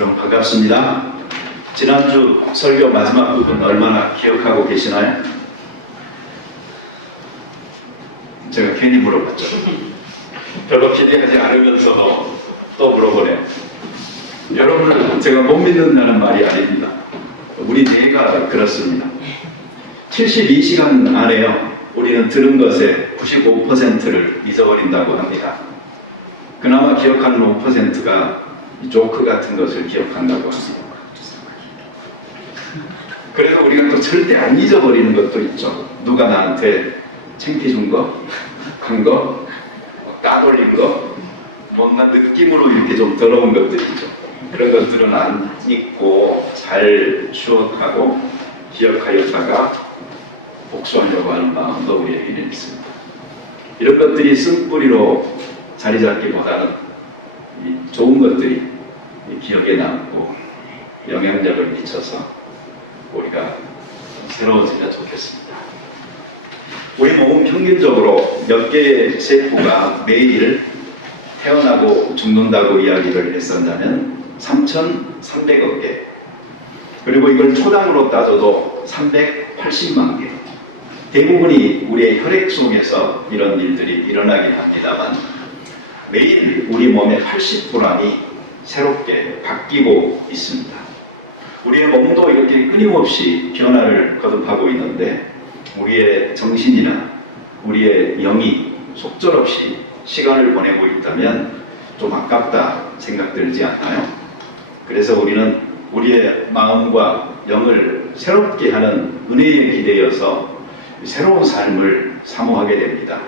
여러분 반갑습니다. 지난주 설교 마지막 부분 얼마나 기억하고 계시나요? 제가 괜히 물어봤죠. 별로 기대하지 않으면서 또 물어보네요. 여러분을 제가 못 믿는다는 말이 아닙니다. 우리 뇌가 그렇습니다. 72시간 안에요. 우리는 들은 것의 95%를 잊어버린다고 합니다. 그나마 기억하는 5%가 조크 같은 것을 기억한다고 합니다. 그래서 우리가 또 절대 안 잊어버리는 것도 있죠. 누가 나한테 창피 준 거, 큰 거, 따돌린 거, 뭔가 느낌으로 이렇게 좀 더러운 것들이 있죠. 그런 것들은 안 잊고 잘 추억하고 기억하였다가 복수하려고 하는 마음도 우리에게는 있습니다. 이런 것들이 쓴뿌리로 자리 잡기보다는 좋은 것들이 기억에 남고 영향력을 미쳐서 우리가 새로워지면 좋겠습니다. 우리 몸은 평균적으로 몇 개의 세포가 매일 태어나고 죽는다고 이야기를 했었다면 3,300억 개, 그리고 이걸 초당으로 따져도 380만 개. 대부분이 우리의 혈액 속에서 이런 일들이 일어나긴 합니다만 매일 우리 몸의 80%이 새롭게 바뀌고 있습니다. 우리의 몸도 이렇게 끊임없이 변화를 거듭하고 있는데 우리의 정신이나 우리의 영이 속절없이 시간을 보내고 있다면 좀 아깝다 생각 들지 않나요? 그래서 우리는 우리의 마음과 영을 새롭게 하는 은혜에 기대어서 새로운 삶을 사모하게 됩니다.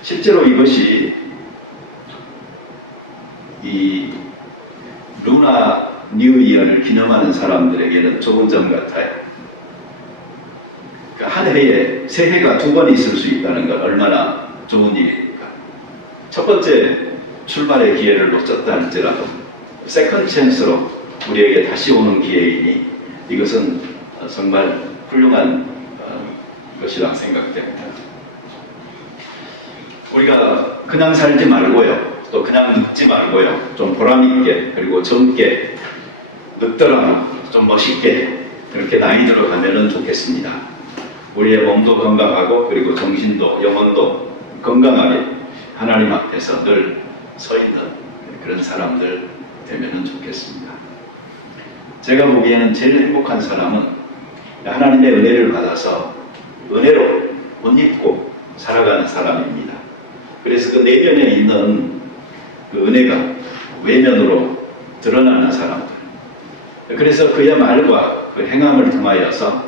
실제로 이것이 이 루나 뉴 이어를 기념하는 사람들에게는 좋은 점 같아요. 한 해에 새해가 두 번 있을 수 있다는 건 얼마나 좋은 일입니까? 첫 번째 출발의 기회를 놓쳤다 할지라도 세컨드 찬스로 우리에게 다시 오는 기회이니 이것은 정말 훌륭한 것이라 생각됩니다. 우리가 그냥 살지 말고요, 또 그냥 늙지 말고요, 좀 보람있게, 그리고 젊게, 늙더라도 좀 멋있게 이렇게 나이 들어가면 좋겠습니다. 우리의 몸도 건강하고 그리고 정신도 영혼도 건강하게 하나님 앞에서 늘 서 있는 그런 사람들 되면 좋겠습니다. 제가 보기에는 제일 행복한 사람은 하나님의 은혜를 받아서 은혜로 옷 입고 살아가는 사람입니다. 그래서 그 내면에 있는 그 은혜가 외면으로 드러나는 사람들, 그래서 그의 말과 그 행함을 통하여서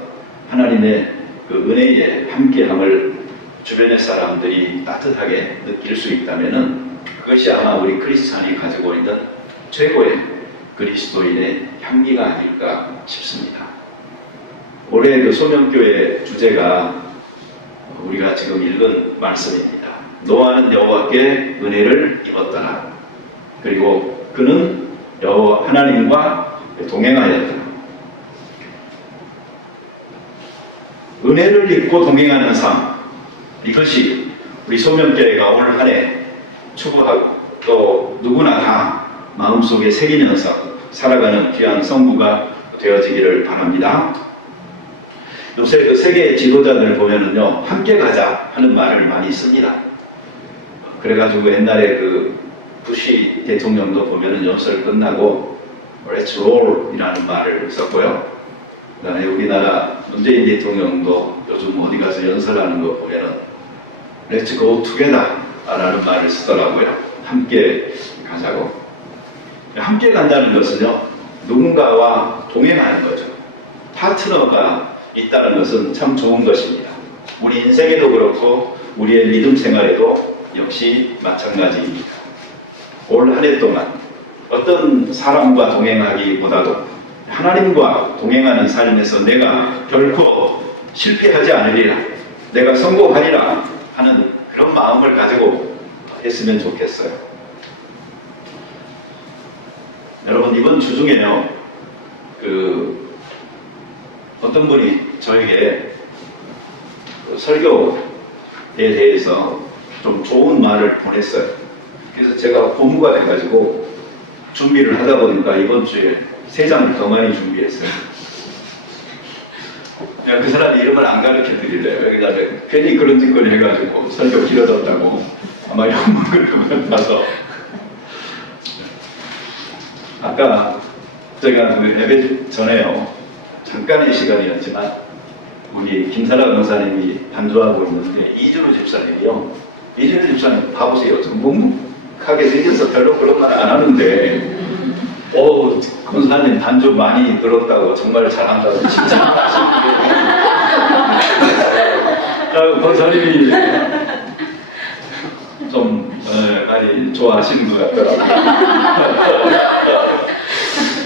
하나님의 그 은혜의 함께함을 주변의 사람들이 따뜻하게 느낄 수 있다면 그것이 아마 우리 크리스찬이 가지고 있는 최고의 그리스도인의 향기가 아닐까 싶습니다. 올해 그 소명교회 주제가 우리가 지금 읽은 말씀입니다. 노아는 여호와께 은혜를 입었더라. 그리고 그는 여호와 하나님과 동행하였다. 은혜를 입고 동행하는 삶, 이것이 우리 소명교회가 올 한 해 추구하고 또 누구나 다 마음속에 새기면서 살아가는 귀한 성부가 되어지기를 바랍니다. 요새 그 세계 지도자들 보면은요, 함께 가자 하는 말을 많이 씁니다. 그래가지고 옛날에 그 부시 대통령도 보면은 연설 끝나고 Let's roll 이라는 말을 썼고요. 그 다음에 우리나라 문재인 대통령도 요즘 어디 가서 연설하는 거 보면은 Let's go together 라는 말을 쓰더라고요. 함께 가자고. 함께 간다는 것은요, 누군가와 동행하는 거죠. 파트너가 있다는 것은 참 좋은 것입니다. 우리 인생에도 그렇고 우리의 믿음 생활에도 역시 마찬가지입니다. 올 한 해 동안 어떤 사람과 동행하기보다도 하나님과 동행하는 삶에서 내가 결코 실패하지 않으리라, 내가 성공하리라 하는 그런 마음을 가지고 했으면 좋겠어요. 여러분, 이번 주 중에요, 어떤 분이 저에게 설교에 대해서 좀 좋은 말을 보냈어요. 그래서 제가 고무가 돼가지고 준비를 하다 보니까 이번 주에 3장 더 많이 준비했어요. 그냥 그 사람이 이름을 안 가르쳐 드릴래요. 왜냐하면 괜히 그런 짓거리 해가지고 설교 길어졌다고 아마 욕먹을 것 같아서. 아까 제가 그 예배 전에요, 잠깐의 시간이었지만 우리 김사라 권사님이 반주하고 있는데 이준호 집사님이요. 이준호 집사님 봐보세요. 좀 묵묵하게 생겨서 별로 그런 말 안 하는데 권사님 반주 많이 들었다고 정말 잘한다고 칭찬하시는데 권사님이 좀 많이 좋아하시는 것 같더라고요.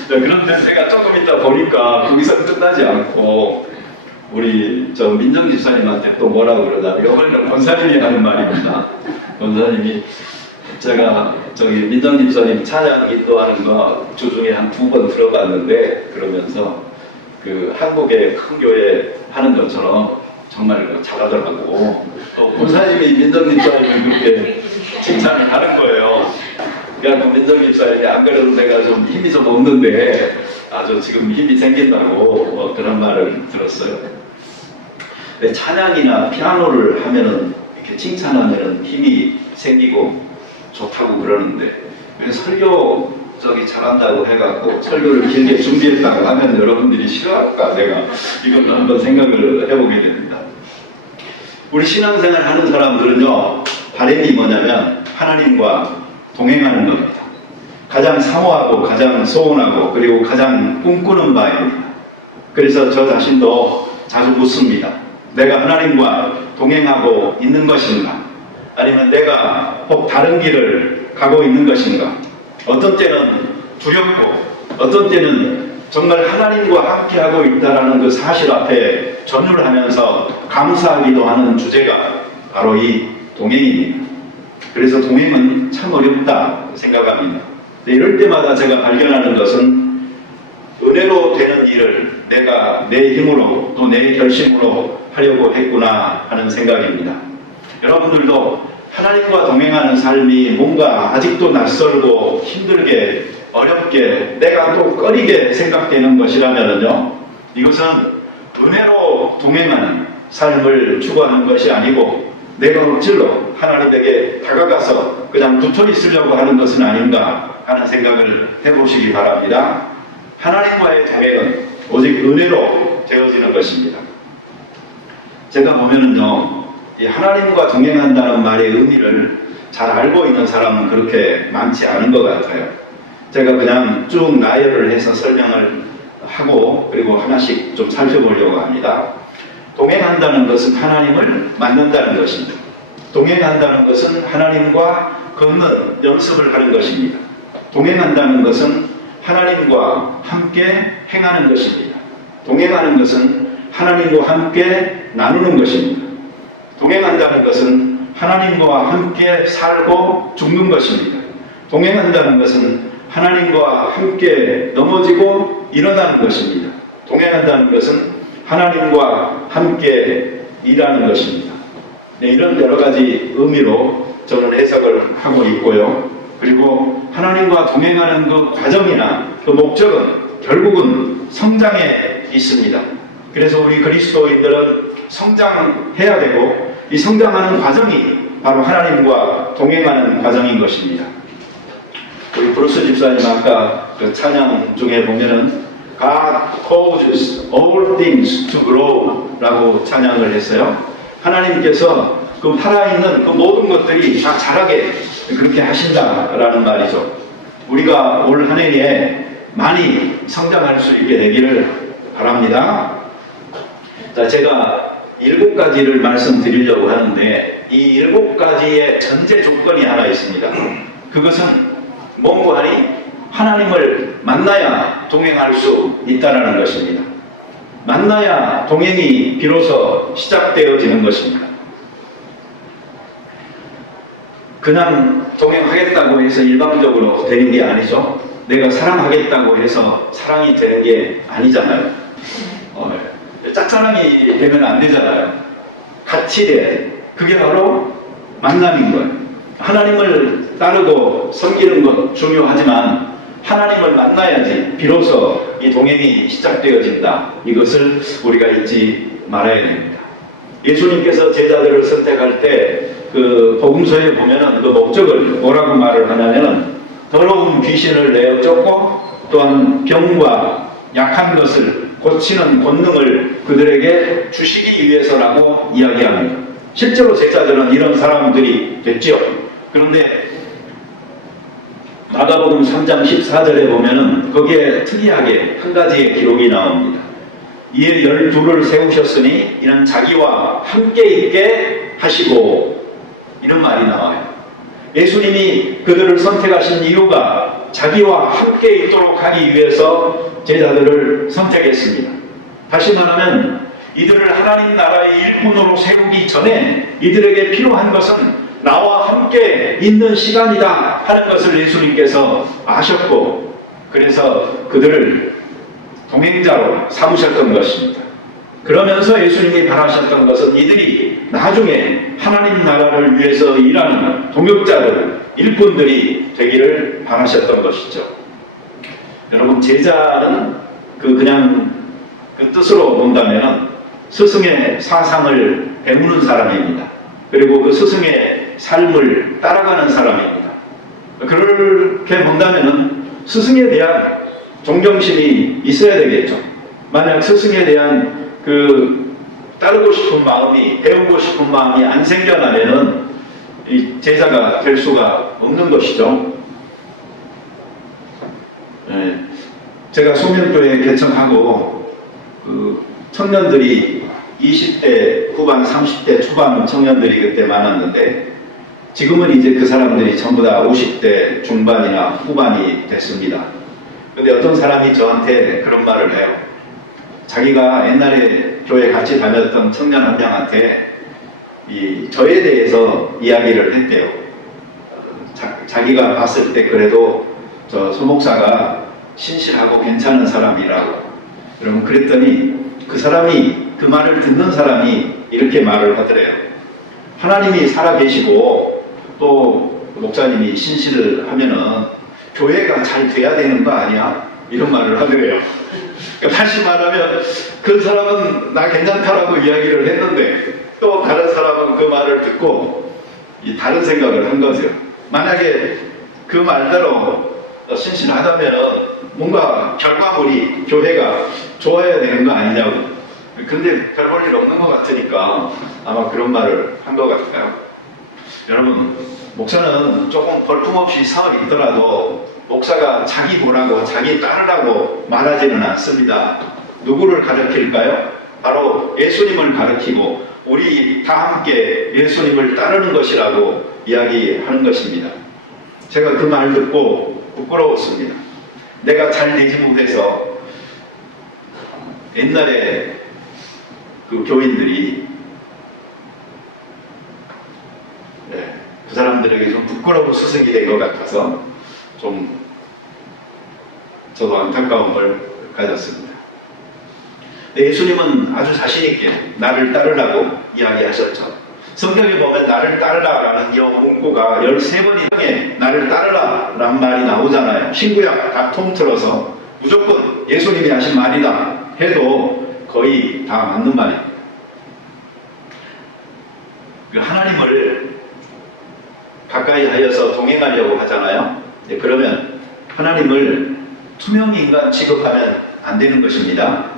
그런데 제가 조금 있다 보니까 거기서 끝나지 않고 우리 민정 집사님한테 또 뭐라고 그러냐면, 이거는 권사님이 하는 말입니다. 권사님이 제가 민정 집사님 찬양 기도하는 거 주중에 한 2번 들어봤는데, 그러면서 그 한국의 큰 교회 하는 것처럼 정말 잘하더라고. 권사님이 민정 집사님을 그렇게 칭찬을 하는 거예요. 그러니까 민정 집사님이 안 그래도 내가 좀 힘이 좀 없는데 아주 지금 힘이 생긴다고 그런 말을 들었어요. 왜 찬양이나 피아노를 하면은 이렇게 칭찬하면은 힘이 생기고 좋다고 그러는데, 왜 설교 잘한다고 해갖고 설교를 길게 준비했다고 하면 여러분들이 싫어할까, 내가 이걸 한번 생각을 해보게 됩니다. 우리 신앙생활 하는 사람들은요, 바람이 뭐냐면 하나님과 동행하는 겁니다. 가장 사모하고 가장 소원하고 그리고 가장 꿈꾸는 바입니다. 그래서 저 자신도 자주 묻습니다. 내가 하나님과 동행하고 있는 것인가? 아니면 내가 혹 다른 길을 가고 있는 것인가? 어떤 때는 두렵고 어떤 때는 정말 하나님과 함께하고 있다는 그 사실 앞에 전율하면서 감사하기도 하는 주제가 바로 이 동행입니다. 그래서 동행은 참 어렵다 생각합니다. 이럴 때마다 제가 발견하는 것은 은혜로 되는 일을 내가 내 힘으로 또 내 결심으로 하려고 했구나 하는 생각입니다. 여러분들도 하나님과 동행하는 삶이 뭔가 아직도 낯설고 힘들게 어렵게 내가 또 꺼리게 생각되는 것이라면요, 이것은 은혜로 동행하는 삶을 추구하는 것이 아니고 내가 억지로 하나님에게 다가가서 그냥 붙어 있으려고 하는 것은 아닌가 하는 생각을 해보시기 바랍니다. 하나님과의 동행은 오직 은혜로 되어지는 것입니다. 제가 보면은요, 이 하나님과 동행한다는 말의 의미를 잘 알고 있는 사람은 그렇게 많지 않은 것 같아요. 제가 그냥 쭉 나열을 해서 설명을 하고 그리고 하나씩 좀 살펴보려고 합니다. 동행한다는 것은 하나님을 만난다는 것입니다. 동행한다는 것은 하나님과 걷는 연습을 하는 것입니다. 동행한다는 것은 하나님과 함께 행하는 것입니다. 동행하는 것은 하나님과 함께 나누는 것입니다. 동행한다는 것은 하나님과 함께 살고 죽는 것입니다. 동행한다는 것은 하나님과 함께 넘어지고 일어나는 것입니다. 동행한다는 것은 하나님과 함께 일하는 것입니다. 네, 이런 여러 가지 의미로 저는 해석을 하고 있고요. 그리고 하나님과 동행하는 그 과정이나 그 목적은 결국은 성장에 있습니다. 그래서 우리 그리스도인들은 성장해야 되고 이 성장하는 과정이 바로 하나님과 동행하는 과정인 것입니다. 우리 브루스 집사님 아까 그 찬양 중에 보면은 God causes all things to grow 라고 찬양을 했어요. 하나님께서 그 살아있는 그 모든 것들이 다 자라게 그렇게 하신다라는 말이죠. 우리가 올 한 해에 많이 성장할 수 있게 되기를 바랍니다. 자, 제가 7가지를 말씀드리려고 하는데 이 7가지의 전제 조건이 하나 있습니다. 그것은 뭔고 하니 하나님을 만나야 동행할 수 있다는 것입니다. 만나야 동행이 비로소 시작되어지는 것입니다. 그냥 동행하겠다고 해서 일방적으로 되는 게 아니죠. 내가 사랑하겠다고 해서 사랑이 되는 게 아니잖아요. 짝사랑이 되면 안 되잖아요. 같이 돼. 그게 바로 만남인 거예요. 하나님을 따르고 섬기는 것 중요하지만 하나님을 만나야지 비로소 이 동행이 시작되어진다. 이것을 우리가 잊지 말아야 됩니다. 예수님께서 제자들을 선택할 때 그 복음서에 보면은 그 목적을 뭐라고 말을 하냐면은 더러운 귀신을 내어 쫓고 또한 병과 약한 것을 고치는 권능을 그들에게 주시기 위해서라고 이야기합니다. 실제로 제자들은 이런 사람들이 됐죠. 그런데 마가복음 3장 14절에 보면은 거기에 특이하게 한 가지의 기록이 나옵니다. 이에 12를 세우셨으니 이는 자기와 함께 있게 하시고, 이런 말이 나와요. 예수님이 그들을 선택하신 이유가 자기와 함께 있도록 하기 위해서 제자들을 선택했습니다. 다시 말하면 이들을 하나님 나라의 일꾼으로 세우기 전에 이들에게 필요한 것은 나와 함께 있는 시간이다 하는 것을 예수님께서 아셨고, 그래서 그들을 동행자로 삼으셨던 것입니다. 그러면서 예수님이 바라셨던 것은 이들이 나중에 하나님 나라를 위해서 일하는 동역자들, 일꾼들이 되기를 바라셨던 것이죠. 여러분, 제자는 그냥 그 뜻으로 본다면 스승의 사상을 배우는 사람입니다. 그리고 그 스승의 삶을 따라가는 사람입니다. 그렇게 본다면 스승에 대한 존경심이 있어야 되겠죠. 만약 스승에 대한 따르고 싶은 마음이, 배우고 싶은 마음이 안 생겨나면은 이 제자가 될 수가 없는 것이죠. 네. 제가 소명교회 개청하고 청년들이 20대 후반, 30대 초반 청년들이 그때 많았는데, 지금은 이제 그 사람들이 전부 다 50대 중반이나 후반이 됐습니다. 근데 어떤 사람이 저한테 그런 말을 해요. 자기가 옛날에 교회 같이 다녔던 청년 한 명한테 저에 대해서 이야기를 했대요. 자기가 봤을 때 그래도 저 소목사가 신실하고 괜찮은 사람이라고. 여러분, 그랬더니 그 사람이, 그 말을 듣는 사람이 이렇게 말을 하더래요. 하나님이 살아계시고 또 목사님이 신실을 하면은 교회가 잘 돼야 되는 거 아니야? 이런 말을 하더래요. 그러니까 다시 말하면 그 사람은 나 괜찮다라고 이야기를 했는데 또 다른 사람은 그 말을 듣고 다른 생각을 한 거죠. 만약에 그 말대로 신실하다면 뭔가 결과물이 교회가 좋아야 되는 거 아니냐고. 근데 별 볼 일 없는 것 같으니까 아마 그런 말을 한 것 같아요. 여러분, 목사는 조금 볼품없이 사업이 있더라도 목사가 자기 보라고 자기 따르라고 말하지는 않습니다. 누구를 가르칠까요? 바로 예수님을 가르치고 우리 다 함께 예수님을 따르는 것이라고 이야기하는 것입니다. 제가 그 말 듣고 부끄러웠습니다. 내가 잘 되지 못해서 옛날에 그 교인들이 그 사람들에게 좀 부끄러운 스승이 된 것 같아서 좀 저도 안타까움을 가졌습니다. 예수님은 아주 자신있게 나를 따르라고 이야기하셨죠. 성경에 보면 나를 따르라라는 이 문구가 13번이 나를 따르라라는 말이 나오잖아요. 신구약 다 통틀어서 무조건 예수님이 하신 말이다 해도 거의 다 맞는 말입니다. 하나님을 가까이 하여서 동행하려고 하잖아요. 그러면 하나님을 투명인간 취급하면 안 되는 것입니다.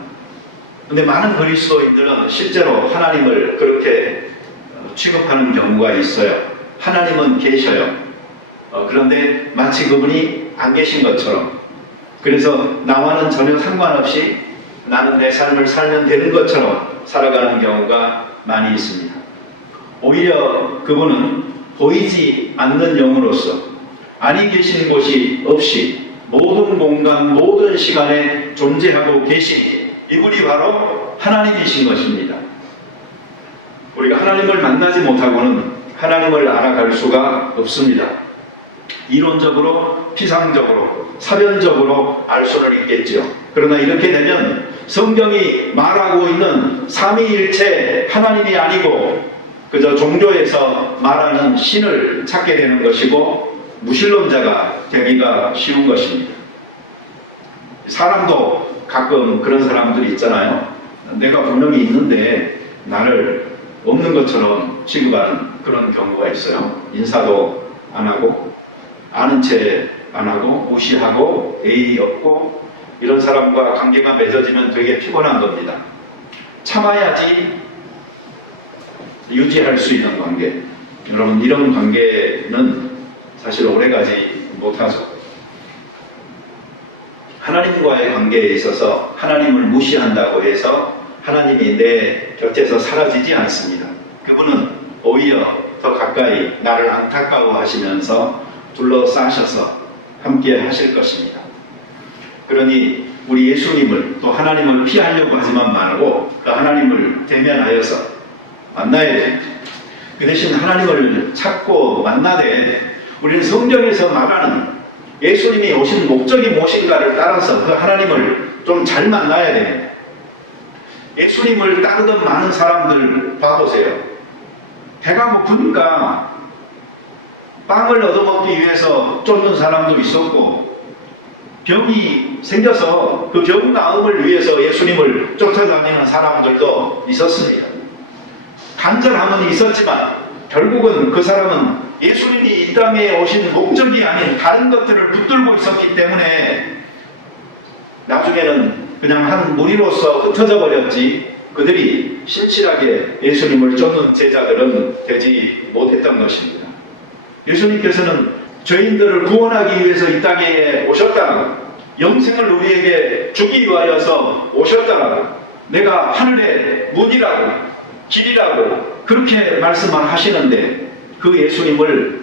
근데 많은 그리스도인들은 실제로 하나님을 그렇게 취급하는 경우가 있어요. 하나님은 계셔요. 그런데 마치 그분이 안 계신 것처럼, 그래서 나와는 전혀 상관없이 나는 내 삶을 살면 되는 것처럼 살아가는 경우가 많이 있습니다. 오히려 그분은 보이지 않는 영으로서 아니 계신 곳이 없이 모든 공간, 모든 시간에 존재하고 계신 이분이 바로 하나님이신 것입니다. 우리가 하나님을 만나지 못하고는 하나님을 알아갈 수가 없습니다. 이론적으로, 피상적으로, 사변적으로 알 수는 있겠죠. 그러나 이렇게 되면 성경이 말하고 있는 삼위일체 하나님이 아니고 그저 종교에서 말하는 신을 찾게 되는 것이고 무신론자가 되기가 쉬운 것입니다. 사람도 가끔 그런 사람들이 있잖아요. 내가 분명히 있는데 나를 없는 것처럼 취급하는 그런 경우가 있어요. 인사도 안 하고 아는 채 안 하고 무시하고 예의 없고 이런 사람과 관계가 맺어지면 되게 피곤한 겁니다. 참아야지 유지할 수 있는 관계. 여러분 이런 관계는 사실 오래가지 못하죠. 하나님과의 관계에 있어서 하나님을 무시한다고 해서 하나님이 내 곁에서 사라지지 않습니다. 그분은 오히려 더 가까이 나를 안타까워하시면서 둘러싸셔서 함께 하실 것입니다. 그러니 우리 예수님을 또 하나님을 피하려고 하지만 말고 그 하나님을 대면하여서 만나야 됩니다. 그 대신 하나님을 찾고 만나되 우리는 성경에서 말하는 예수님이 오신 목적이 무엇인가를 따라서 그 하나님을 좀 잘 만나야 됩니다. 예수님을 따르던 많은 사람들 봐보세요. 배가 고프니까 빵을 얻어먹기 위해서 쫓는 사람도 있었고 병이 생겨서 그 병 나음을 위해서 예수님을 쫓아다니는 사람들도 있었습니다. 간절함은 있었지만 결국은 그 사람은 예수님이 이 땅에 오신 목적이 아닌 다른 것들을 붙들고 있었기 때문에 나중에는 그냥 한 무리로서 흩어져 버렸지 그들이 신실하게 예수님을 쫓는 제자들은 되지 못했던 것입니다. 예수님께서는 죄인들을 구원하기 위해서 이 땅에 오셨다고, 영생을 우리에게 주기 위하여서 오셨다고, 내가 하늘의 문이라고 길이라고 그렇게 말씀을 하시는데 그 예수님을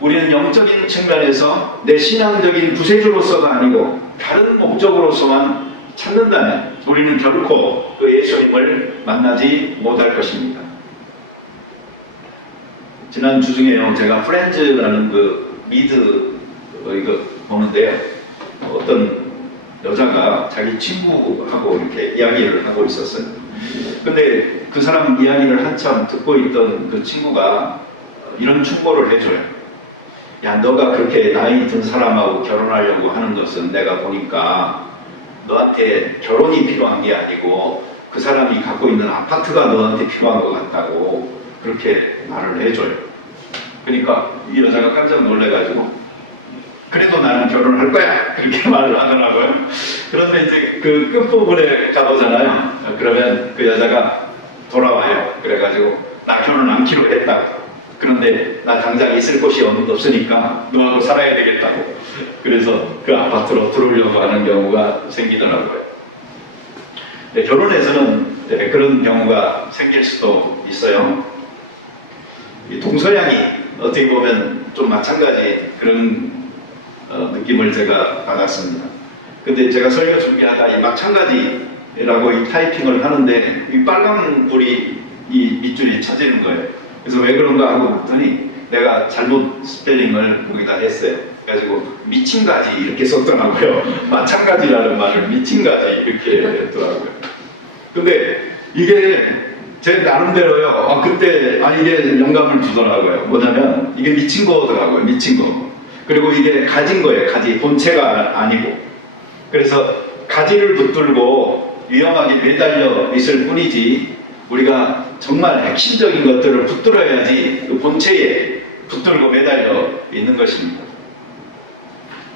우리는 영적인 측면에서 내 신앙적인 구세주로서가 아니고 다른 목적으로서만 찾는다면 우리는 결코 그 예수님을 만나지 못할 것입니다. 지난 주 중에요, 제가 프렌즈라는 그 미드 이거 보는데요, 어떤 여자가 자기 친구하고 이렇게 이야기를 하고 있었어요. 근데 그 사람 이야기를 한참 듣고 있던 그 친구가 이런 충고를 해줘요. 야, 너가 그렇게 나이 든 사람하고 결혼하려고 하는 것은 내가 보니까 너한테 결혼이 필요한 게 아니고 그 사람이 갖고 있는 아파트가 너한테 필요한 것 같다고 그렇게 말을 해줘요. 그러니까 이 여자가 깜짝 놀래가지고 그래도 나는 결혼할 거야 그렇게 말을 하더라고요. 그런데 이제 그 끝부분에 가보잖아요. 그러면 그 여자가 돌아와요. 그래가지고 나 결혼 않기로 했다. 그런데 나 당장 있을 곳이 없으니까 너하고 살아야 되겠다고. 그래서 그 아파트로 들어오려고 하는 경우가 생기더라고요. 네, 결혼에서는 그런 경우가 생길 수도 있어요. 이 동서양이 어떻게 보면 좀 마찬가지 그런 느낌을 제가 받았습니다. 근데 제가 설교 준비하다 이 마찬가지라고 이 타이핑을 하는데 이 빨간 불이 이 밑줄이 쳐지는 거예요. 그래서 왜 그런가 하고 봤더니 내가 잘못 스펠링을 거기다 했어요. 그래가지고 미친가지 이렇게 썼더라고요. 마찬가지라는 말을 미친가지 이렇게 했더라고요. 근데 이게 제 나름대로요. 그때 이게 영감을 주더라고요. 뭐냐면 이게 미친 거더라고요. 미친 거. 그리고 이게 가진 거예요. 가지. 본체가 아니고. 그래서 가지를 붙들고 위험하게 매달려 있을 뿐이지 우리가 정말 핵심적인 것들을 붙들어야지 그 본체에 붙들고 매달려 있는 것입니다.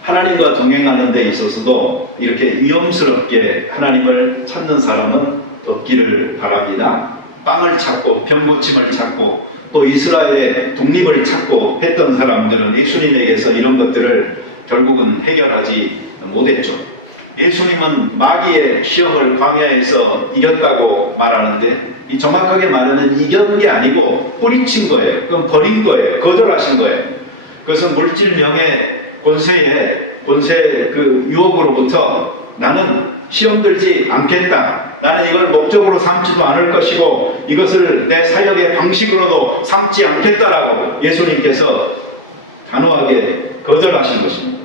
하나님과 동행하는 데 있어서도 이렇게 위험스럽게 하나님을 찾는 사람은 없기를 바랍니다. 빵을 찾고 병고침을 찾고 또 이스라엘의 독립을 찾고 했던 사람들은 예수님에게서 이런 것들을 결국은 해결하지 못했죠. 예수님은 마귀의 시험을 광야에서 이겼다고 말하는데 이 정확하게 말하면 이긴 게 아니고 뿌리친 거예요. 그건 버린 거예요. 거절하신 거예요. 그것은 물질 명예 권세 그 유혹으로부터 나는 시험 들지 않겠다. 나는 이걸 목적으로 삼지도 않을 것이고 이것을 내 사역의 방식으로도 삼지 않겠다라고 예수님께서 단호하게 거절하신 것입니다.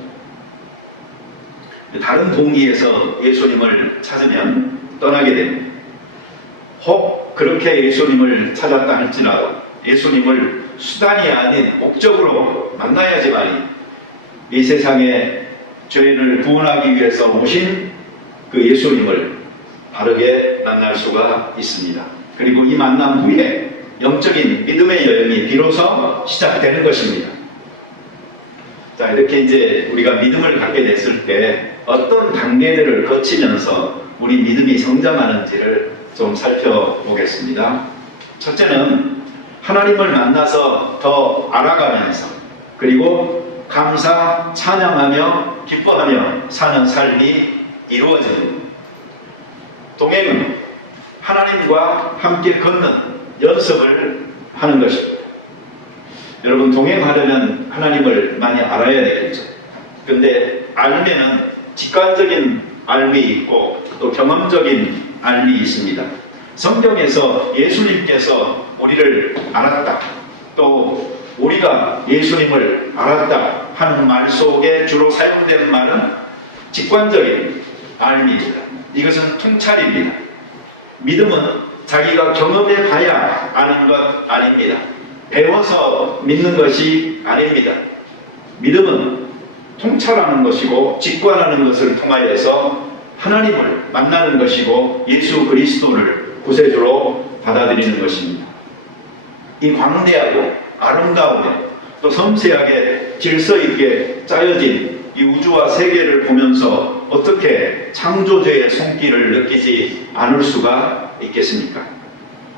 다른 동기에서 예수님을 찾으면 떠나게 됩니다. 혹 그렇게 예수님을 찾았다 할지라도 예수님을 수단이 아닌 목적으로 만나야지만이 이 세상에 죄인을 구원하기 위해서 오신 그 예수님을 바르게 만날 수가 있습니다. 그리고 이 만남 후에 영적인 믿음의 여행이 비로소 시작되는 것입니다. 자, 이렇게 이제 우리가 믿음을 갖게 됐을 때 어떤 단계들을 거치면서 우리 믿음이 성장하는지를 좀 살펴보겠습니다. 첫째는 하나님을 만나서 더 알아가면서 그리고 감사, 찬양하며 기뻐하며 사는 삶이 이루어집니다. 동행은 하나님과 함께 걷는 연습을 하는 것입니다. 여러분, 동행하려면 하나님을 많이 알아야 되겠죠. 근데 알면은 직관적인 알미 있고 또 경험적인 알미 있습니다. 성경에서 예수님께서 우리를 알았다, 또 우리가 예수님을 알았다 하는 말 속에 주로 사용되는 말은 직관적인 알미입니다. 이것은 통찰입니다. 믿음은 자기가 경험해 봐야 아는 것 아닙니다. 배워서 믿는 것이 아닙니다. 믿음은 통찰하는 것이고 직관하는 것을 통하여서 하나님을 만나는 것이고 예수 그리스도를 구세주로 받아들이는 것입니다. 이 광대하고 아름다우며 또 섬세하게 질서 있게 짜여진 이 우주와 세계를 보면서 어떻게 창조주의 손길을 느끼지 않을 수가 있겠습니까?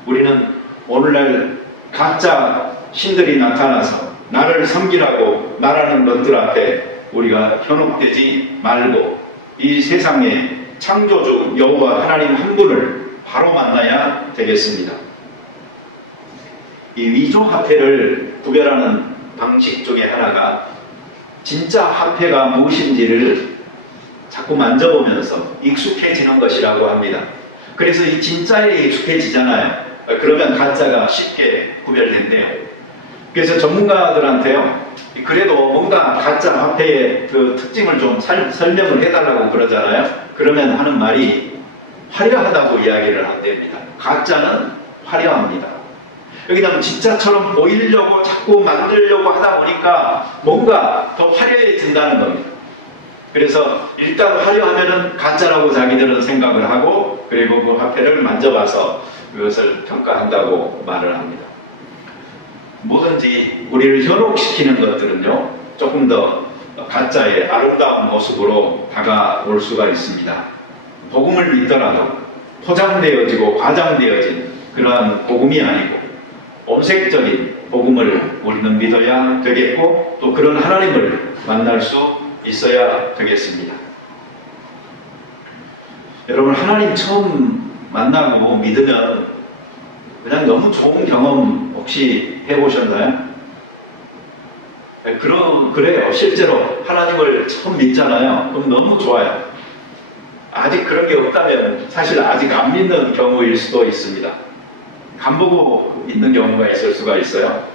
우리는 오늘날 가짜 신들이 나타나서 나를 섬기라고 말하는 것들 앞에 우리가 현혹되지 말고 이 세상의 창조주 여호와 하나님 한 분을 바로 만나야 되겠습니다. 이 위조 화폐를 구별하는 방식 중에 하나가 진짜 화폐가 무엇인지를 자꾸 만져보면서 익숙해지는 것이라고 합니다. 그래서 이 진짜에 익숙해지잖아요. 그러면 가짜가 쉽게 구별된대요. 그래서 전문가들한테요, 그래도 뭔가 가짜 화폐의 그 특징을 좀 설명을 해달라고 그러잖아요. 그러면 하는 말이 화려하다고 이야기를 한답니다. 가짜는 화려합니다. 왜냐하면 진짜처럼 보이려고 자꾸 만들려고 하다 보니까 뭔가 더 화려해진다는 겁니다. 그래서 일단 화려하면은 가짜라고 자기들은 생각을 하고, 그리고 그 화폐를 만져봐서 그것을 평가한다고 말을 합니다. 뭐든지 우리를 현혹시키는 것들은요, 조금 더 가짜의 아름다운 모습으로 다가올 수가 있습니다. 복음을 믿더라도 포장되어지고 과장되어진 그러한 복음이 아니고 온색적인 복음을 우리는 믿어야 되겠고, 또 그런 하나님을 만날 수 있어야 되겠습니다. 여러분, 하나님 처음 만나고 믿으면 그냥 너무 좋은 경험 혹시 해보셨나요? 그래요. 실제로 하나님을 처음 믿잖아요. 그럼 너무 좋아요. 아직 그런 게 없다면 사실 아직 안 믿는 경우일 수도 있습니다. 간보고 믿는 경우가 있을 수가 있어요.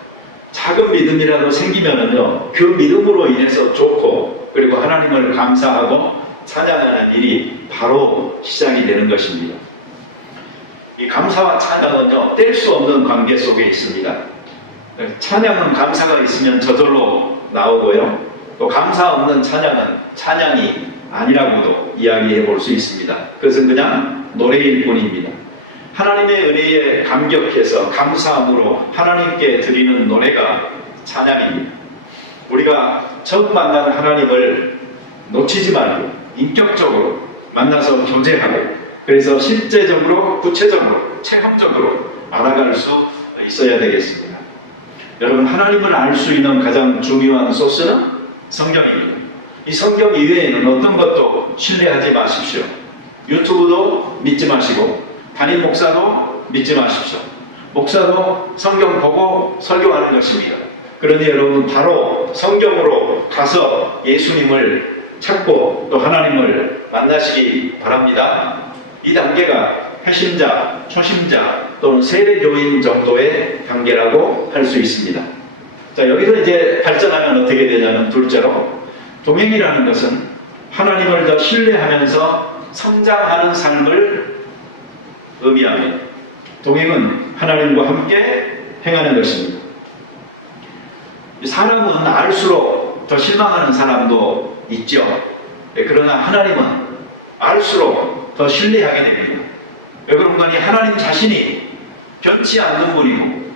작은 믿음이라도 생기면은요, 그 믿음으로 인해서 좋고, 그리고 하나님을 감사하고 찬양하는 일이 바로 시작이 되는 것입니다. 이 감사와 찬양은요, 뗄 수 없는 관계 속에 있습니다. 찬양은 감사가 있으면 저절로 나오고요, 또 감사 없는 찬양은 찬양이 아니라고도 이야기해 볼 수 있습니다. 그것은 그냥 노래일 뿐입니다. 하나님의 은혜에 감격해서 감사함으로 하나님께 드리는 노래가 찬양입니다. 우리가 처음 만난 하나님을 놓치지 말고 인격적으로 만나서 교제하고, 그래서 실제적으로 구체적으로 체험적으로 알아갈 수 있어야 되겠습니다. 여러분, 하나님을 알 수 있는 가장 중요한 소스는 성경입니다. 이 성경 이외에는 어떤 것도 신뢰하지 마십시오. 유튜브도 믿지 마시고 담임 목사도 믿지 마십시오. 목사도 성경 보고 설교하는 것입니다. 그러니 여러분, 바로 성경으로 가서 예수님을 찾고 또 하나님을 만나시기 바랍니다. 이 단계가 회심자, 초심자 또는 세례교인 정도의 단계라고 할 수 있습니다. 자, 여기서 이제 발전하면 어떻게 되냐면, 둘째로 동행이라는 것은 하나님을 더 신뢰하면서 성장하는 삶을 의미합니다. 동행은 하나님과 함께 행하는 것입니다. 사람은 알수록 더 실망하는 사람도 있죠. 그러나 하나님은 알수록 더 신뢰하게 됩니다. 왜 그런가니 하나님 자신이 변치 않는 분이고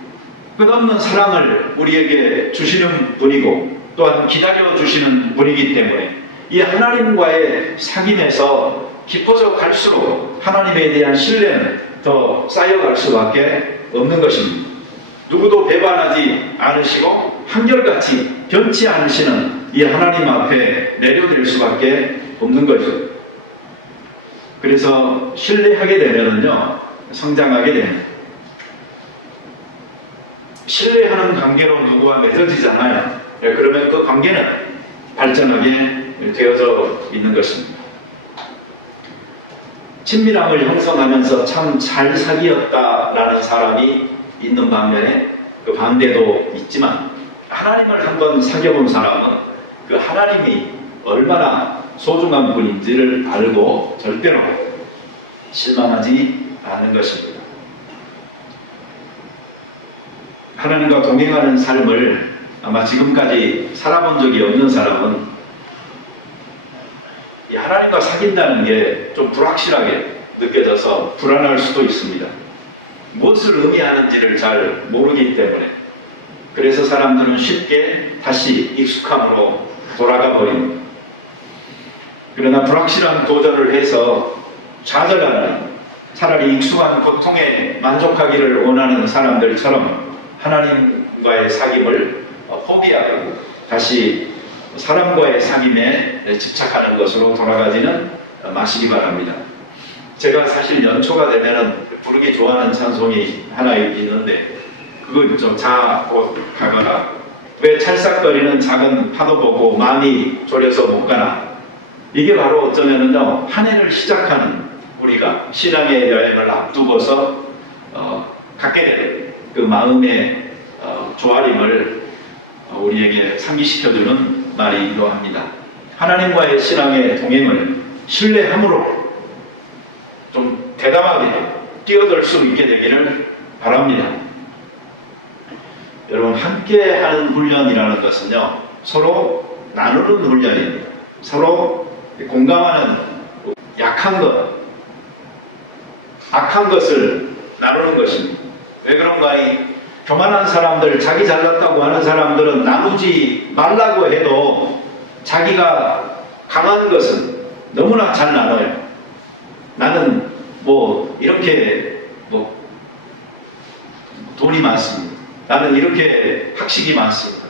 끝없는 사랑을 우리에게 주시는 분이고 또한 기다려주시는 분이기 때문에 이 하나님과의 사귐에서 깊어져 갈수록 하나님에 대한 신뢰는 더 쌓여갈 수밖에 없는 것입니다. 누구도 배반하지 않으시고 한결같이 변치 않으시는 이 하나님 앞에 내려질 수밖에 없는 것이죠. 그래서 신뢰하게 되면은요, 성장하게 됩니다. 신뢰하는 관계로 누구와 맺어지잖아요. 그러면 그 관계는 발전하게 되어져 있는 것입니다. 친밀함을 형성하면서 참 잘 사귀었다라는 사람이 있는 반면에 그 반대도 있지만 하나님을 한번 사귀어본 사람은 그 하나님이 얼마나 소중한 분인지를 알고 절대로 실망하지 않는 것입니다. 하나님과 동행하는 삶을 아마 지금까지 살아본 적이 없는 사람은 이 하나님과 사귄다는 게 좀 불확실하게 느껴져서 불안할 수도 있습니다. 무엇을 의미하는지를 잘 모르기 때문에 그래서 사람들은 쉽게 다시 익숙함으로 돌아가 버립니다. 그러나 불확실한 도전을 해서 좌절하는 차라리 익숙한 고통에 만족하기를 원하는 사람들처럼 하나님과의 사귐을 포기하고 다시 사람과의 사귐에 집착하는 것으로 돌아가지는 마시기 바랍니다. 제가 사실 연초가 되면은 부르기 좋아하는 찬송이 하나 있는데 그거 좀 가거나 왜 찰싹거리는 작은 파도 보고 마음이 졸여서 못 가나. 이게 바로 어쩌면은요 한 해를 시작하는 우리가 신앙의 여행을 앞두고서 갖게 되는 그 마음의 조아림을 우리에게 상기시켜주는 말이기도 합니다. 하나님과의 신앙의 동행을 신뢰함으로 좀 대담하게 뛰어들 수 있게 되기를 바랍니다. 여러분, 함께 하는 훈련이라는 것은요 서로 나누는 훈련입니다. 서로 공감하는 약한 것, 악한 것을 나누는 것입니다. 왜 그런가 하니 교만한 사람들, 자기 잘났다고 하는 사람들은 나누지 말라고 해도 자기가 강한 것은 너무나 잘 나눠요. 나는 이렇게 돈이 많습니다. 나는 이렇게 학식이 많습니다.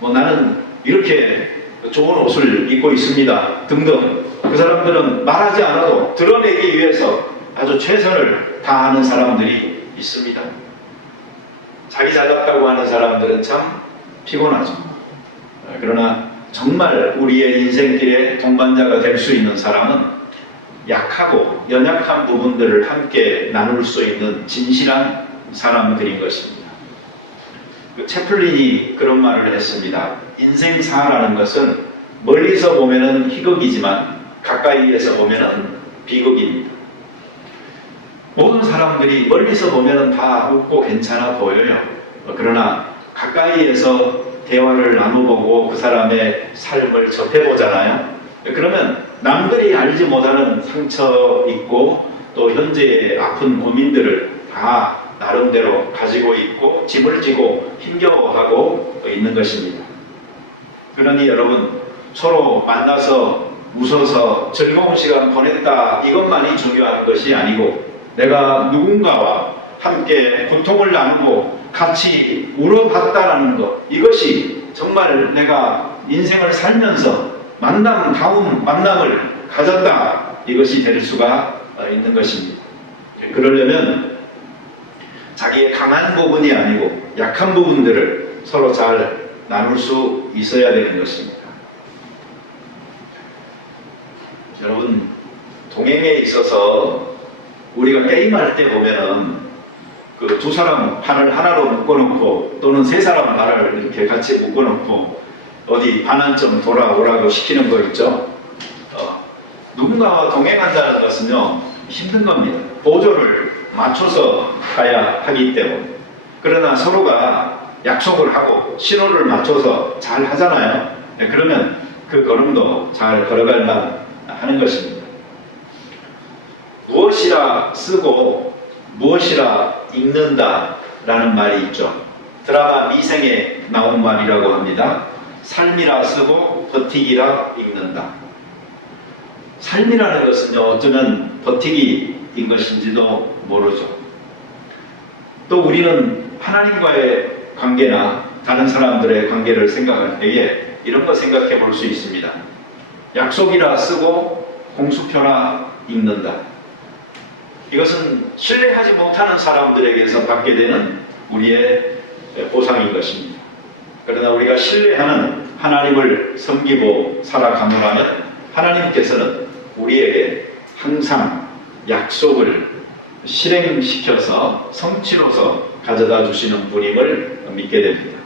나는 이렇게 좋은 옷을 입고 있습니다. 등등. 그 사람들은 말하지 않아도 드러내기 위해서 아주 최선을 다하는 사람들이 있습니다. 자기 잘났다고 하는 사람들은 참 피곤하죠. 그러나 정말 우리의 인생길의 동반자가 될 수 있는 사람은 약하고 연약한 부분들을 함께 나눌 수 있는 진실한 사람들인 것입니다. 채플린이 그런 말을 했습니다. 인생사라는 것은 멀리서 보면은 희극이지만 가까이에서 보면은 비극입니다. 모든 사람들이 멀리서 보면은 다 웃고 괜찮아 보여요. 그러나 가까이에서 대화를 나눠보고 그 사람의 삶을 접해보잖아요. 그러면 남들이 알지 못하는 상처 있고 또 현재의 아픈 고민들을 다 나름대로 가지고 있고 짐을 지고 힘겨워하고 있는 것입니다. 그러니 여러분, 서로 만나서 웃어서 즐거운 시간 보냈다 이것만이 중요한 것이 아니고 내가 누군가와 함께 고통을 나누고 같이 울어봤다라는 것, 이것이 정말 내가 인생을 살면서 만남다운 만남을 가졌다, 이것이 될 수가 있는 것입니다. 그러려면 자기의 강한 부분이 아니고 약한 부분들을 서로 잘 나눌 수 있어야 되는 것입니다. 여러분, 동행에 있어서 우리가 게임할 때 보면은 그 두 사람 팔을 하나로 묶어놓고 또는 세 사람 팔을 이렇게 같이 묶어놓고 어디 반환점 돌아오라고 시키는 거 있죠. 누군가와 동행한다는 것은요 힘든 겁니다. 보조를 맞춰서 가야 하기 때문에. 그러나 서로가 약속을 하고 신호를 맞춰서 잘 하잖아요. 그러면 그 걸음도 잘 걸어갈 만 하는 것입니다. 무엇이라 쓰고 무엇이라 읽는다 라는 말이 있죠. 드라마 미생에 나온 말이라고 합니다. 삶이라 쓰고 버티기라 읽는다. 삶이라는 것은요, 어쩌면 버티기인 것인지도 모르죠. 또 우리는 하나님과의 관계나 다른 사람들의 관계를 생각할 때에 이런 거 생각해 볼 수 있습니다. 약속이라 쓰고 공수표라 읽는다. 이것은 신뢰하지 못하는 사람들에게서 받게 되는 우리의 보상인 것입니다. 그러나 우리가 신뢰하는 하나님을 섬기고 살아가노라면 하나님께서는 우리에게 항상 약속을 실행시켜서 성취로서 가져다 주시는 분임을 믿게 됩니다.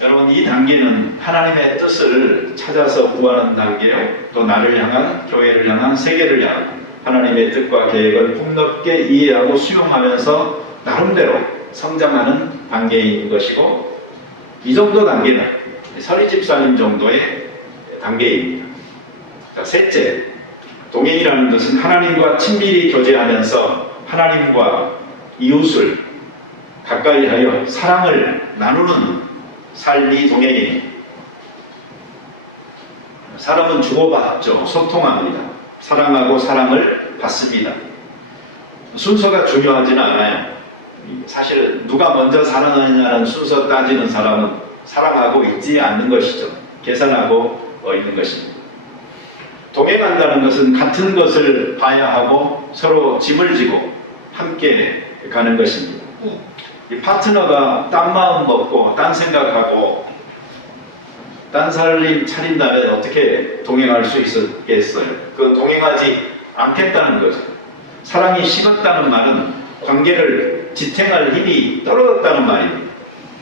여러분, 이 단계는 하나님의 뜻을 찾아서 구하는 단계요, 또 나를 향한, 교회를 향한, 세계를 향한 하나님의 뜻과 계획을 폭넓게 이해하고 수용하면서 나름대로 성장하는 단계인 것이고, 이 정도 단계는 서리 집사님 정도의 단계입니다. 자, 셋째, 동행이라는 것은 하나님과 친밀히 교제하면서 하나님과 이웃을 가까이 하여 사랑을 나누는 삶이 동행입니다. 사람은 주고받죠. 소통합니다. 사랑하고 사랑을 받습니다. 순서가 중요하지는 않아요. 사실 누가 먼저 사랑하느냐는 순서 따지는 사람은 사랑하고 있지 않는 것이죠. 계산하고 있는 것입니다. 동행한다는 것은 같은 것을 봐야 하고 서로 짐을 지고 함께 가는 것입니다. 이 파트너가 딴 마음 먹고 딴 생각하고 딴 살림 차린다면 어떻게 동행할 수 있겠어요? 그건 동행하지 않겠다는 거죠. 사랑이 식었다는 말은 관계를 지탱할 힘이 떨어졌다는 말입니다.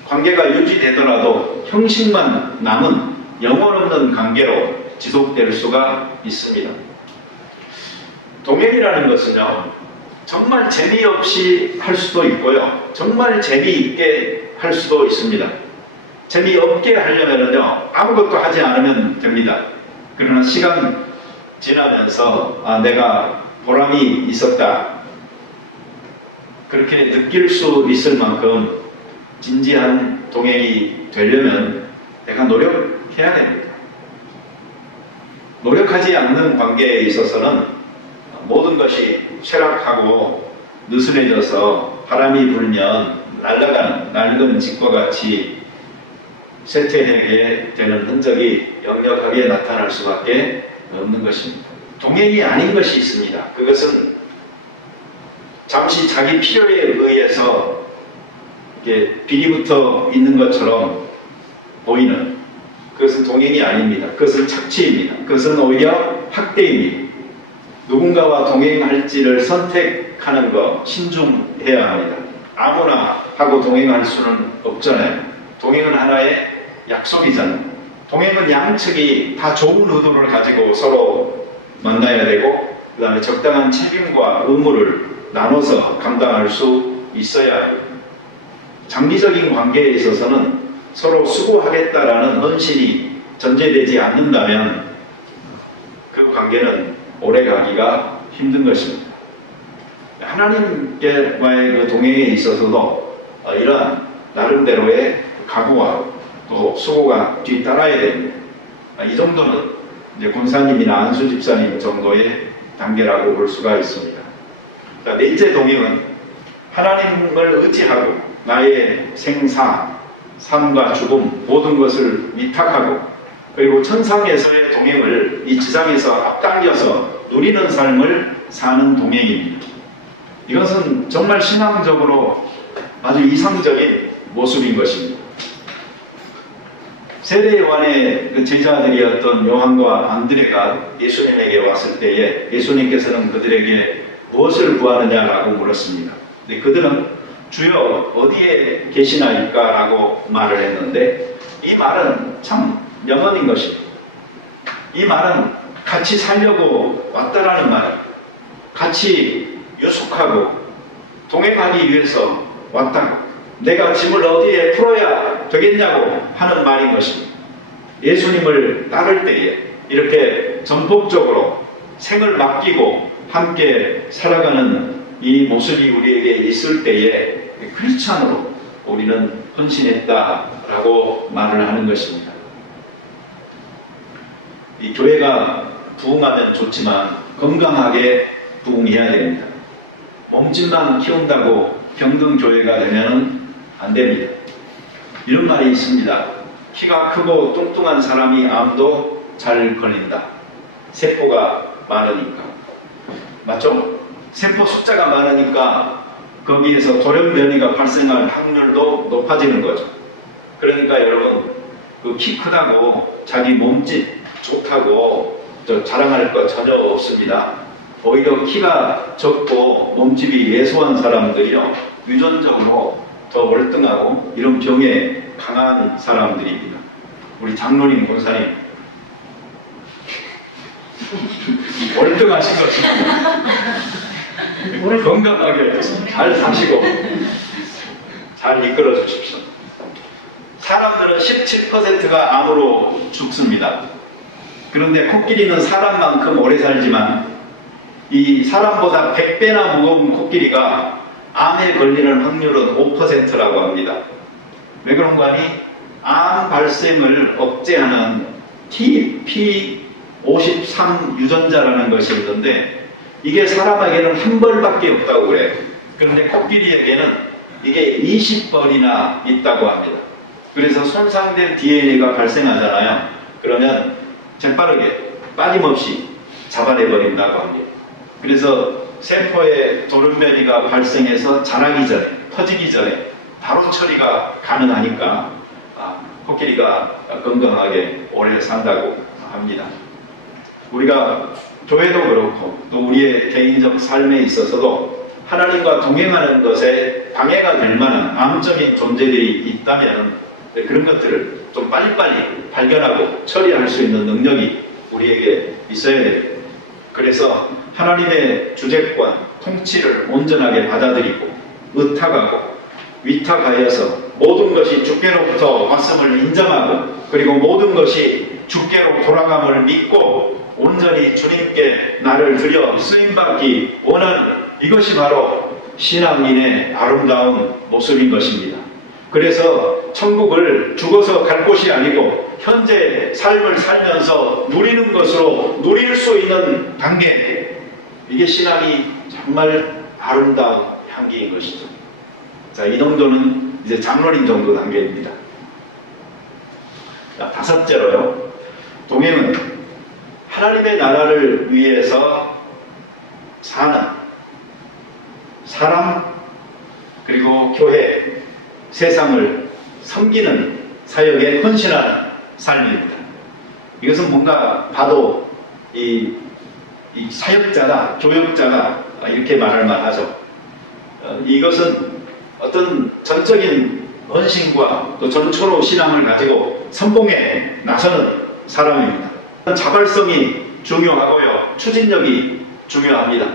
관계가 유지되더라도 형식만 남은 영혼 없는 관계로 지속될 수가 있습니다. 동행이라는 것은요, 정말 재미없이 할 수도 있고요, 정말 재미있게 할 수도 있습니다. 재미없게 하려면요, 아무것도 하지 않으면 됩니다. 그러나 시간 지나면서 내가 보람이 있었다, 그렇게 느낄 수 있을 만큼 진지한 동행이 되려면 내가 노력해야 됩니다. 노력하지 않는 관계에 있어서는 모든 것이 쇠락하고 느슨해져서 바람이 불면 날아가는 낡은 집과 같이 쇠퇴하게 되는 흔적이 역력하게 나타날 수밖에 없는 것입니다. 동행이 아닌 것이 있습니다. 그것은 잠시 자기 필요에 의해서 이렇게 비리붙어 있는 것처럼 보이는, 그것은 동행이 아닙니다. 그것은 착취입니다. 그것은 오히려 학대입니다. 누군가와 동행할지를 선택하는 것 신중해야 합니다. 아무나 하고 동행할 수는 없잖아요. 동행은 하나의 약속이잖아요. 동행은 양측이 다 좋은 의도를 가지고 서로 만나야 되고, 그 다음에 적당한 책임과 의무를 나눠서 감당할 수 있어야 합니다. 장기적인 관계에 있어서는 서로 수고하겠다라는 헌신이 전제되지 않는다면 그 관계는 오래가기가 힘든 것입니다. 하나님과의 그 동행에 있어서도 이러한 나름대로의 각오와 또 수고가 뒤따라야 됩니다. 이 정도는 이제 권사님이나 안수 집사님 정도의 단계라고 볼 수가 있습니다. 자, 넷째 동행은 하나님을 의지하고 나의 생사, 삶과 죽음 모든 것을 위탁하고, 그리고 천상에서의 동행을 이 지상에서 앞당겨서 누리는 삶을 사는 동행입니다. 이것은 정말 신앙적으로 아주 이상적인 모습인 것입니다. 세례 요한의 그 제자들이었던 요한과 안드레가 예수님에게 왔을 때에 예수님께서는 그들에게 무엇을 구하느냐라고 물었습니다. 근데 그들은 주여 어디에 계시나이까? 라고 말을 했는데, 이 말은 참 명언인 것입니다. 이 말은 같이 살려고 왔다라는 말, 같이 유숙하고 동행하기 위해서 왔다, 내가 짐을 어디에 풀어야 되겠냐고 하는 말인 것입니다. 예수님을 따를 때에 이렇게 전폭적으로 생을 맡기고 함께 살아가는 이 모습이 우리에게 있을 때에 크리스찬으로 우리는 헌신했다라고 말을 하는 것입니다. 이 교회가 부흥하면 좋지만 건강하게 부흥해야 됩니다. 몸집만 키운다고 병든 교회가 되면 안 됩니다. 이런 말이 있습니다. 키가 크고 뚱뚱한 사람이 암도 잘 걸린다. 세포가 많으니까. 맞죠? 세포 숫자가 많으니까 거기에서 돌연변이가 발생할 확률도 높아지는 거죠. 그러니까 여러분, 그 키 크다고 자기 몸집 좋다고 자랑할 거 전혀 없습니다. 오히려 키가 적고 몸집이 예소한 사람들이요, 유전적으로 더 월등하고 이런 병에 강한 사람들입니다. 우리 장로님, 권사님 월등하신 것입니다. 건강하게 잘 사시고 잘 이끌어 주십시오. 사람들은 17%가 암으로 죽습니다. 그런데 코끼리는 사람만큼 오래 살지만 이 사람보다 100배나 무거운 코끼리가 암에 걸리는 확률은 5%라고 합니다. 왜 그런 거 아니? 암 발생을 억제하는 TP53 유전자라는 것이 있는데 이게 사람에게는 한 벌밖에 없다고 그래요. 그런데 코끼리에게는 이게 20벌이나 있다고 합니다. 그래서 손상된 DNA가 발생하잖아요. 그러면 재빠르게 빠짐없이 잡아내버린다고 합니다. 그래서 세포에 돌연변이가 발생해서 자라기 전에, 퍼지기 전에 바로 처리가 가능하니까 코끼리가 건강하게 오래 산다고 합니다. 우리가 교회도 그렇고 또 우리의 개인적 삶에 있어서도 하나님과 동행하는 것에 방해가 될 만한 암적인 존재들이 있다면 그런 것들을 좀 빨리빨리 발견하고 처리할 수 있는 능력이 우리에게 있어야 됩니다. 그래서 하나님의 주재권, 통치를 온전하게 받아들이고 의탁하고 위탁하여서 모든 것이 주께로부터 왔음을 인정하고 그리고 모든 것이 주께로 돌아감을 믿고 온전히 주님께 나를 드려 쓰임받기 원하는 이것이 바로 신앙인의 아름다운 모습인 것입니다. 그래서 천국을 죽어서 갈 곳이 아니고 현재 삶을 살면서 누리는 것으로 누릴 수 있는 단계, 이게 신앙이 정말 아름다운 향기인 것이죠. 자, 이 정도는 이제 장로님 정도 단계입니다. 자, 다섯째로요, 동행은 하나님의 나라를 위해서 사는 사람 그리고 교회, 세상을 섬기는 사역에 헌신하는 삶입니다. 이것은 뭔가 봐도 이 사역자다, 교역자다 이렇게 말할 만하죠. 이것은 어떤 전적인 헌신과 또 전초로 신앙을 가지고 선봉에 나서는 사람입니다. 자발성이 중요하고요, 추진력이 중요합니다.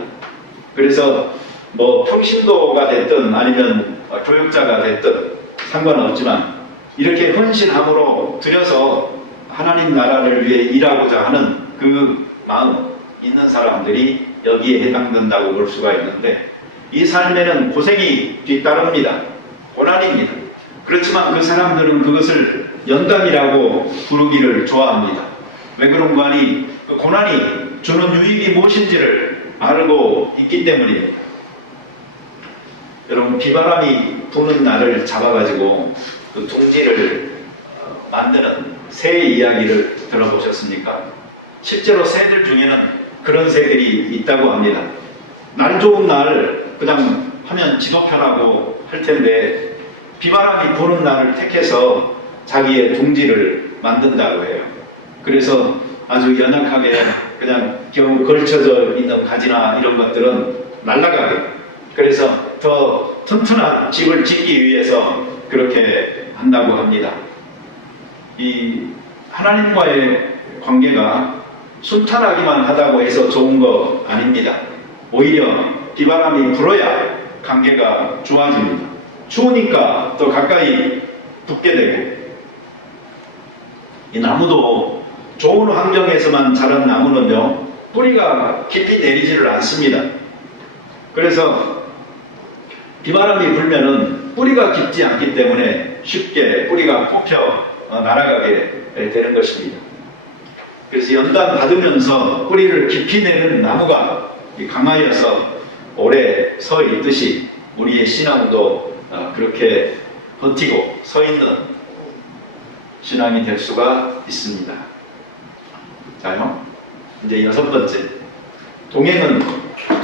그래서 뭐 평신도가 됐든 아니면 교역자가 됐든 상관없지만 이렇게 헌신함으로 들여서 하나님 나라를 위해 일하고자 하는 그 마음 있는 사람들이 여기에 해당된다고 볼 수가 있는데, 이 삶에는 고생이 뒤따릅니다. 고난입니다. 그렇지만 그 사람들은 그것을 연단이라고 부르기를 좋아합니다. 왜 그런가 하니 그 고난이 주는 유익이 무엇인지를 알고 있기 때문입니다. 여러분, 비바람이 부는 날을 잡아가지고 그 둥지를 만드는 새 이야기를 들어보셨습니까? 실제로 새들 중에는 그런 새들이 있다고 합니다. 날 좋은 날 그냥 하면 지도편하고 할 텐데 비바람이 부는 날을 택해서 자기의 둥지를 만든다고 해요. 그래서 아주 연약하게 그냥 겨우 걸쳐져 있는 가지나 이런 것들은 날아가게, 그래서 더 튼튼한 집을 짓기 위해서 그렇게 한다고 합니다. 이 하나님과의 관계가 순탄하기만 하다고 해서 좋은 거 아닙니다. 오히려 비바람이 불어야 관계가 좋아집니다. 추우니까 더 가까이 붙게 되고, 이 나무도 좋은 환경에서만 자란 나무는요, 뿌리가 깊이 내리지를 않습니다. 그래서 비바람이 불면은 뿌리가 깊지 않기 때문에 쉽게 뿌리가 뽑혀 날아가게 되는 것입니다. 그래서 연단 받으면서 뿌리를 깊이 내는 나무가 강하여서 오래 서 있듯이 우리의 신앙도 그렇게 버티고 서 있는 신앙이 될 수가 있습니다. 자요, 이제 6번째. 동행은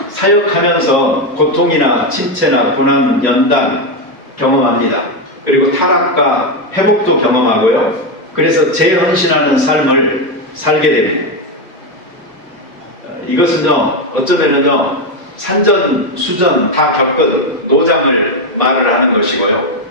사역하면서 고통이나 침체나 고난, 연단 경험합니다. 그리고 타락과 회복도 경험하고요. 그래서 재헌신하는 삶을 살게 됩니다. 이것은요, 어쩌면은요, 산전, 수전 다 겪은 노장을 말을 하는 것이고요.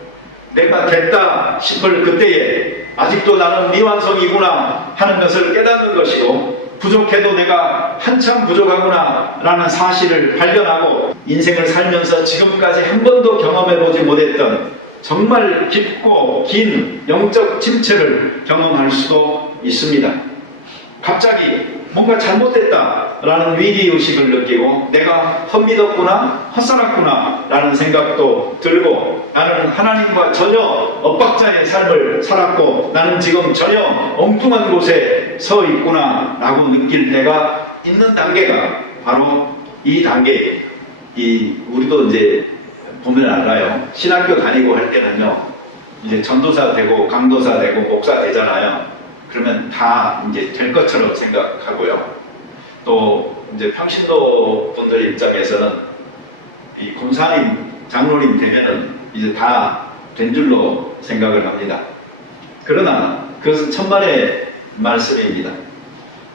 내가 됐다 싶을 그때에 아직도 나는 미완성이구나 하는 것을 깨닫는 것이고, 부족해도 내가 한참 부족하구나 라는 사실을 발견하고 인생을 살면서 지금까지 한 번도 경험해보지 못했던 정말 깊고 긴 영적 침체를 경험할 수도 있습니다. 갑자기 뭔가 잘못됐다 라는 위기의식을 느끼고 내가 헛믿었구나, 헛살았구나 라는 생각도 들고, 나는 하나님과 전혀 엇박자의 삶을 살았고 나는 지금 전혀 엉뚱한 곳에 서 있구나 라고 느낄 때가 있는 단계가 바로 이 단계예요. 우리도 이제 보면 알아요. 신학교 다니고 할 때는요, 이제 전도사 되고 강도사 되고 목사 되잖아요. 그러면 다 이제 될 것처럼 생각하고요. 또 이제 평신도 분들 입장에서는 이 권사님, 장로님 되면은 이제 다 된 줄로 생각을 합니다. 그러나 그것은 천만의 말씀입니다.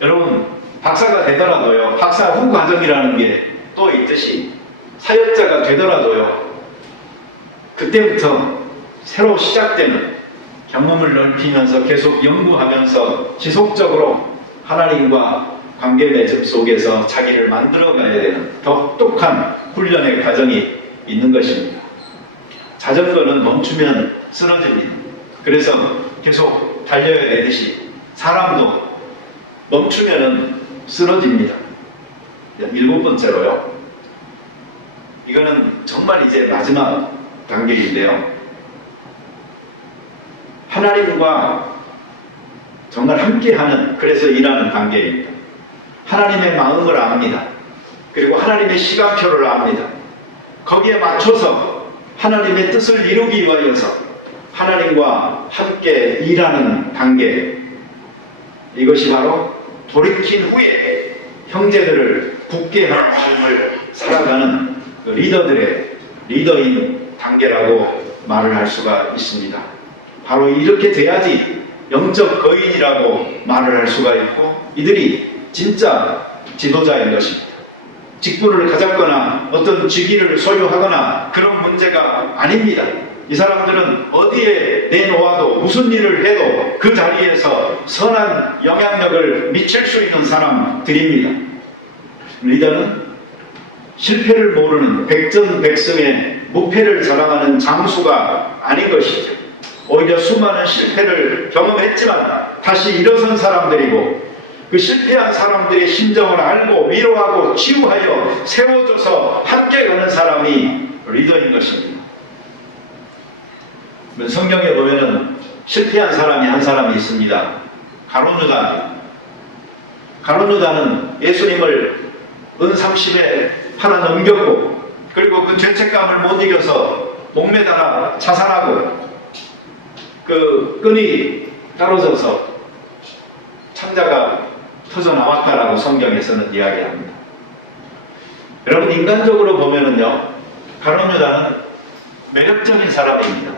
여러분, 박사가 되더라도요, 박사 후 과정이라는 게 또 있듯이 사역자가 되더라도요, 그때부터 새로 시작되는 경험을 넓히면서 계속 연구하면서 지속적으로 하나님과 관계 맺음 속에서 자기를 만들어가야 되는 독특한 훈련의 과정이 있는 것입니다. 자전거는 멈추면 쓰러집니다. 그래서 계속 달려야 되듯이 사람도 멈추면 쓰러집니다. 7번째로요. 이거는 정말 이제 마지막 단계인데요. 하나님과 정말 함께하는, 그래서 일하는 단계입니다. 하나님의 마음을 압니다. 그리고 하나님의 시간표를 압니다. 거기에 맞춰서 하나님의 뜻을 이루기 위하여서 하나님과 함께 일하는 단계, 이것이 바로 돌이킨 후에 형제들을 굳게 하는 삶을 살아가는 리더들의 리더인 단계라고 말을 할 수가 있습니다. 바로 이렇게 돼야지 영적 거인이라고 말을 할 수가 있고, 이들이 진짜 지도자인 것입니다. 직분을 가졌거나 어떤 직위를 소유하거나 그런 문제가 아닙니다. 이 사람들은 어디에 내놓아도 무슨 일을 해도 그 자리에서 선한 영향력을 미칠 수 있는 사람들입니다. 리더는 실패를 모르는 백전백승의 무패를 자랑하는 장수가 아닌 것이죠. 오히려 수많은 실패를 경험했지만 다시 일어선 사람들이고, 그 실패한 사람들의 심정을 알고 위로하고 치유하여 세워줘서 함께 가는 사람이 리더인 것입니다. 성경에 보면은 실패한 사람이 한 사람이 있습니다. 가룟유다. 가룟유다는 예수님을 은 30에 팔아 넘겼고, 그리고 그 죄책감을 못 이겨서 목매달아 자살하고, 그 끈이 떨어져서 창자가 터져 나왔다라고 성경에서는 이야기합니다. 여러분, 인간적으로 보면은요, 가룟유다는 매력적인 사람입니다.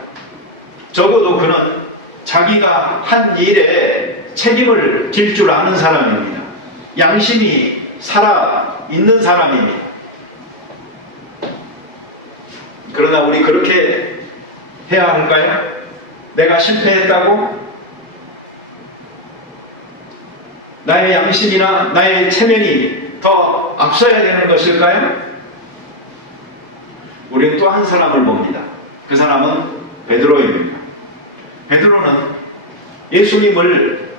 적어도 그는 자기가 한 일에 책임을 질 줄 아는 사람입니다. 양심이 살아 있는 사람입니다. 그러나 우리 그렇게 해야 할까요? 내가 실패했다고 나의 양심이나 나의 체면이 더 앞서야 되는 것일까요? 우리는 또 한 사람을 봅니다. 그 사람은 베드로입니다. 베드로는 예수님을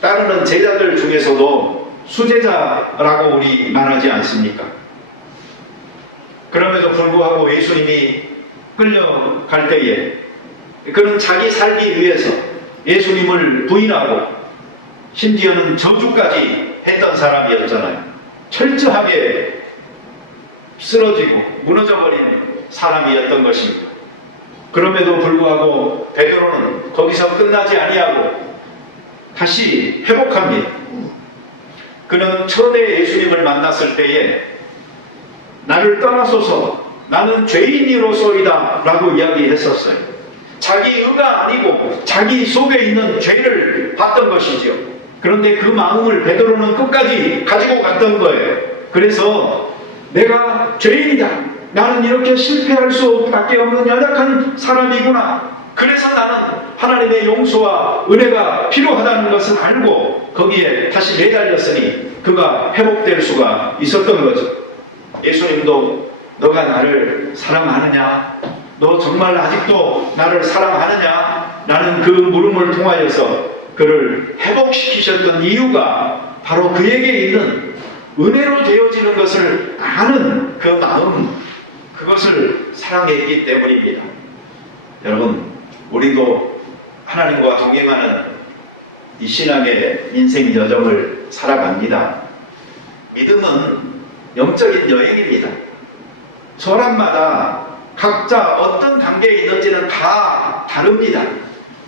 따르는 제자들 중에서도 수제자라고 우리 말하지 않습니까? 그럼에도 불구하고 예수님이 끌려갈 때에 그는 자기 살기 위해서 예수님을 부인하고 심지어는 저주까지 했던 사람이었잖아요. 철저하게 쓰러지고 무너져버린 사람이었던 것입니다. 그럼에도 불구하고 베드로는 거기서 끝나지 아니하고 다시 회복합니다. 그는 처음에 예수님을 만났을 때에 나를 떠나소서 나는 죄인이로소이다 라고 이야기했었어요. 자기 의가 아니고 자기 속에 있는 죄를 봤던 것이죠. 그런데 그 마음을 베드로는 끝까지 가지고 갔던 거예요. 그래서 내가 죄인이다. 나는 이렇게 실패할 수밖에 없는 연약한 사람이구나. 그래서 나는 하나님의 용서와 은혜가 필요하다는 것을 알고 거기에 다시 매달렸으니 그가 회복될 수가 있었던 거죠. 예수님도 너가 나를 사랑하느냐? 너 정말 아직도 나를 사랑하느냐? 라는 그 물음을 통하여서 그를 회복시키셨던 이유가 바로 그에게 있는 은혜로 되어지는 것을 아는 그 마음, 그것을 사랑했기 때문입니다. 여러분, 우리도 하나님과 동행하는 이 신앙의 인생 여정을 살아갑니다. 믿음은 영적인 여행입니다. 사람마다 각자 어떤 단계에 있는지는 다 다릅니다.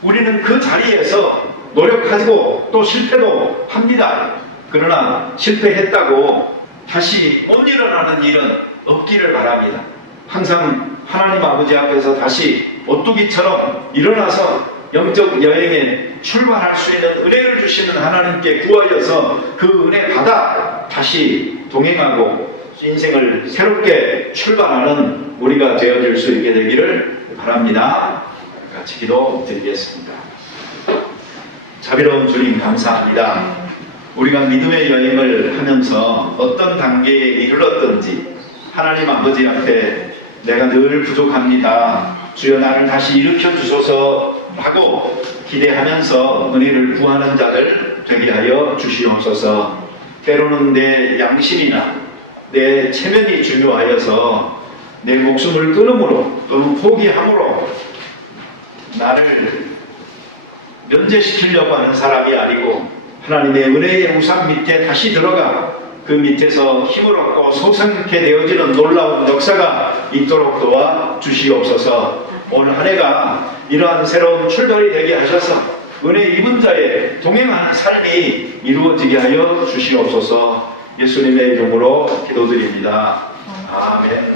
우리는 그 자리에서 노력하고 또 실패도 합니다. 그러나 실패했다고 다시 못 일어나는 일은 없기를 바랍니다. 항상 하나님 아버지 앞에서 다시 오뚜기처럼 일어나서 영적 여행에 출발할 수 있는 은혜를 주시는 하나님께 구하여서 그 은혜 받아 다시 동행하고 인생을 새롭게 출발하는 우리가 되어줄 수 있게 되기를 바랍니다. 같이 기도드리겠습니다. 자비로운 주님 감사합니다. 우리가 믿음의 여행을 하면서 어떤 단계에 이르렀든지 하나님 아버지 앞에 내가 늘 부족합니다. 주여 나를 다시 일으켜 주소서 하고 기대하면서 은혜를 구하는 자들 되게 하여 주시옵소서. 때로는 내 양심이나 내 체면이 중요하여서 내 목숨을 끊음으로 또는 포기함으로 나를 면제시키려고 하는 사람이 아니고 하나님의 은혜의 우산 밑에 다시 들어가 그 밑에서 힘을 얻고 소생케 되어지는 놀라운 역사가 있도록 도와 주시옵소서. 오늘 한 해가 이러한 새로운 출발이 되게 하셔서 은혜 입은 자의 동행하는 삶이 이루어지게 하여 주시옵소서. 예수님의 이름으로 기도드립니다. 아멘.